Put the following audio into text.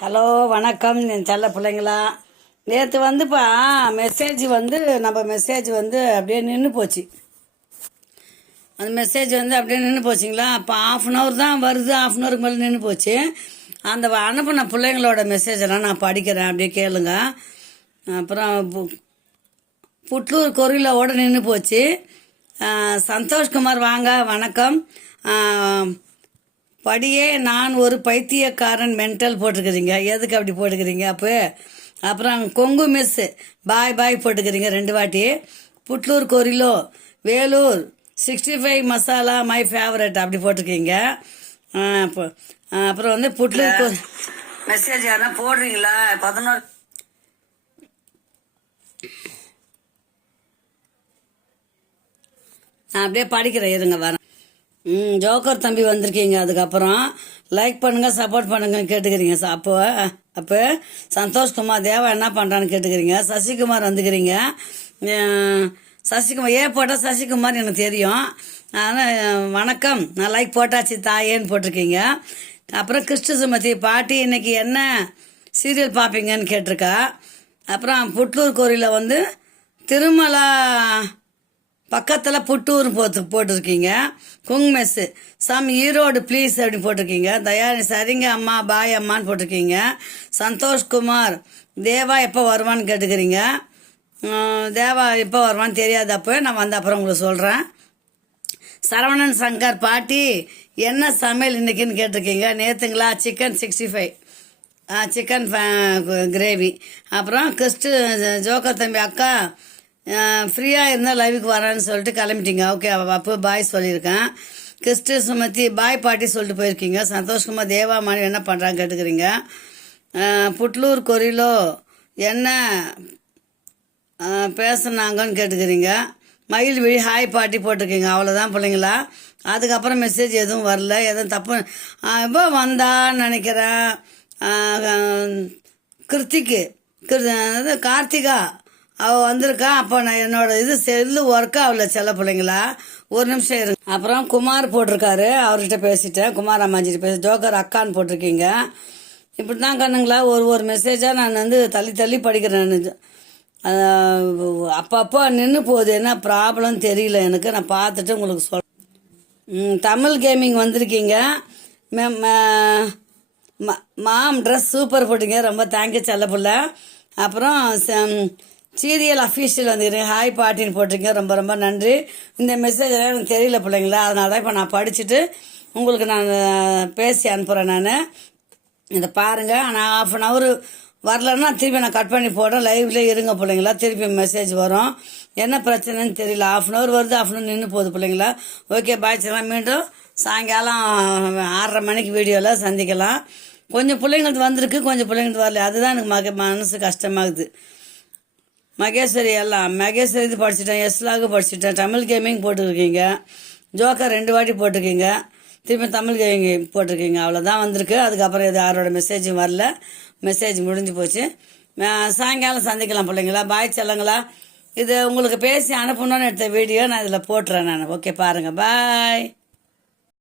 Hello வணக்கம் என் செல்ல பிள்ளைங்களா. நேற்று வந்துப்பா நம்ம மெசேஜ் அப்படியே நின்று போச்சு. அந்த மெசேஜ் அப்படியே நின்று போச்சுங்களா. அப்போ 1/2 தான் வருது, 1/2 மேலே நின்று போச்சு. அந்த அனுப்பின பிள்ளைங்களோட மெசேஜெல்லாம் நான் படிக்கிறேன், அப்படியே கேளுங்க. அப்புறம் புட்லூர் கொரிலாவோட நின்று போச்சு. சந்தோஷ்குமார் வாங்க வணக்கம். படியே நான் ஒரு பைத்தியக்காரன் மென்டல் போட்டிருக்கிறீங்க, எதுக்கு அப்படி போட்டுக்கிறீங்க? அப்புறம் கொங்கு மிஸ் பாய் பாய் போட்டுக்கிறீங்க 2 வாட்டி. புட்லூர் கொரிலோ வேலூர் 65 மசாலா மை ஃபேவரட் அப்படி போட்டிருக்கீங்க. அப்புறம் புட்லூர் மெசேஜ் யாரா போடுறீங்களா? 11 நான் அப்படியே படிக்கிறேன், இருங்க வரேன். ஜோக்கர் தம்பி வந்திருக்கீங்க. அதுக்கப்புறம் லைக் பண்ணுங்க, சப்போர்ட் பண்ணுங்க கேட்டுக்கிறீங்க. அப்போ சந்தோஷ்குமார் தேவா என்ன பண்ணுறான்னு கேட்டுக்கிறீங்க. சசிகுமார் வந்துக்கிறீங்க. சசிகுமார் போட்டால் சசிகுமார் எனக்கு தெரியும். ஆனால் வணக்கம், நான் லைக் போட்டாச்சு தாயேன்னு போட்டிருக்கீங்க. அப்புறம் கிருஷ்ண சுமதி பாட்டி இன்னைக்கு என்ன சீரியல் பார்ப்பீங்கன்னு கேட்டிருக்கா. அப்புறம் புட்லூர் கோரியில் திருமலா பக்கத்தில் புட்டூர் போட்டிருக்கீங்க. குங் மெஸ் சம் ஈரோடு ப்ளீஸ் அப்படின்னு போட்டிருக்கீங்க. தயாரி சரிங்க அம்மா பாய் அம்மான்னு போட்டிருக்கீங்க. சந்தோஷ்குமார் தேவா எப்போ வருவான்னு கேட்டுக்கிறீங்க. தேவா எப்போ வருவான்னு தெரியாது, அப்போ நான் வந்த அப்புறம் உங்களுக்கு சொல்கிறேன். சரவணன் சங்கர் பாட்டி என்ன சமையல் இன்னைக்குன்னு கேட்டிருக்கீங்க. நேற்றுங்களா சிக்கன் 65 சிக்கன் கிரேவி. அப்புறம் ஜோக்கர் தம்பி அக்கா ஃப்ரீயாக இருந்தால் லைவுக்கு வரான்னு சொல்லிட்டு கிளம்பிட்டீங்க. ஓகே, அப்போ பாய் சொல்லியிருக்கேன். கிறிஸ்து சுமதி பாய் பாட்டி சொல்லிட்டு போயிருக்கீங்க. சந்தோஷ்குமார் தேவா மணி என்ன பண்ணுறாங்க கேட்டுக்கிறீங்க. புட்லூர் கொரிலோ என்ன பேசுனாங்கன்னு கேட்டுக்கிறீங்க. மயில் விழி ஹாய் பாட்டி போட்டிருக்கீங்க. அவ்வளோதான் பிள்ளைங்களா. அதுக்கப்புறம் மெசேஜ் எதுவும் வரல, எதுவும் தப்பு இப்போ வந்தான்னு நினைக்கிறேன். கார்த்திகா அவள் வந்திருக்கா. அப்போ நான் என்னோட செல்லு ஒர்க் ஆகல செல்ல பிள்ளைங்களா, ஒரு நிமிஷம் இருங்க. அப்புறம் குமார் போட்டிருக்காரு, அவர்கிட்ட பேசிட்டேன். குமார் அம்மாஞ்சிட்டு பேச ஜோக்கர் அக்கான்னு போட்டிருக்கீங்க. இப்படி தான் கண்ணுங்களா ஒரு மெசேஜாக நான் தள்ளி தள்ளி படிக்கிறேன். அப்பப்போ நின்று போகுது, என்ன ப்ராப்ளம் தெரியல எனக்கு. நான் பார்த்துட்டு உங்களுக்கு சொல்கிறேன். தமிழ் கேமிங் வந்திருக்கீங்க. மாம் ட்ரெஸ் சூப்பர் போட்டிங்க, ரொம்ப தேங்க்யூ செல்ல பிள்ளை. அப்புறம் சீரியல் அஃபீஷியல் வந்துக்கிறீங்க. ஹாய் பாட்டின்னு போட்டிருக்கீங்க, ரொம்ப ரொம்ப நன்றி. இந்த மெசேஜ் எனக்கு தெரியல பிள்ளைங்களா, அதனால தான் இப்போ நான் படிச்சுட்டு உங்களுக்கு நான் பேசி அனுப்புகிறேன். நான் இதை பாருங்கள். ஆனால் 1/2 வரலன்னா திருப்பி நான் கட் பண்ணி போடுறேன். லைவ்லேயே இருங்க பிள்ளைங்களா, திருப்பி மெசேஜ் வரும். என்ன பிரச்சனைன்னு தெரியல. 1/2 வருது, 1/2 நின்று போகுது பிள்ளைங்களா. ஓகே பாய் சொல்லலாம். மீண்டும் சாயங்காலம் 6:30 மணிக்கு வீடியோவில் சந்திக்கலாம். கொஞ்சம் பிள்ளைங்களுக்கு வந்திருக்கு, கொஞ்சம் பிள்ளைங்களுக்கு வரல. அதுதான் எனக்கு மனசு கஷ்டமாகுது. மகேஸ்வரி இது படிச்சுட்டேன். எஸ்லாக படிச்சுட்டேன். தமிழ் கேமிங் போட்டிருக்கீங்க. ஜோக்கர் 2 வாட்டி போட்டிருக்கீங்க. திருப்பி தமிழ் கேமிங் போட்டிருக்கீங்க. அவ்வளோதான் வந்திருக்கு. அதுக்கப்புறம் இது யாரோட மெசேஜும் வரல. மெசேஜ் முடிஞ்சு போச்சு. சாயங்காலம் சந்திக்கலாம் பிள்ளைங்களா. பாய் செல்லுங்களா. இது உங்களுக்கு பேசி அனுப்பணும்னு எடுத்த வீடியோ நான் இதில் போட்டுறேன் நான். ஓகே பாருங்கள், பாய்.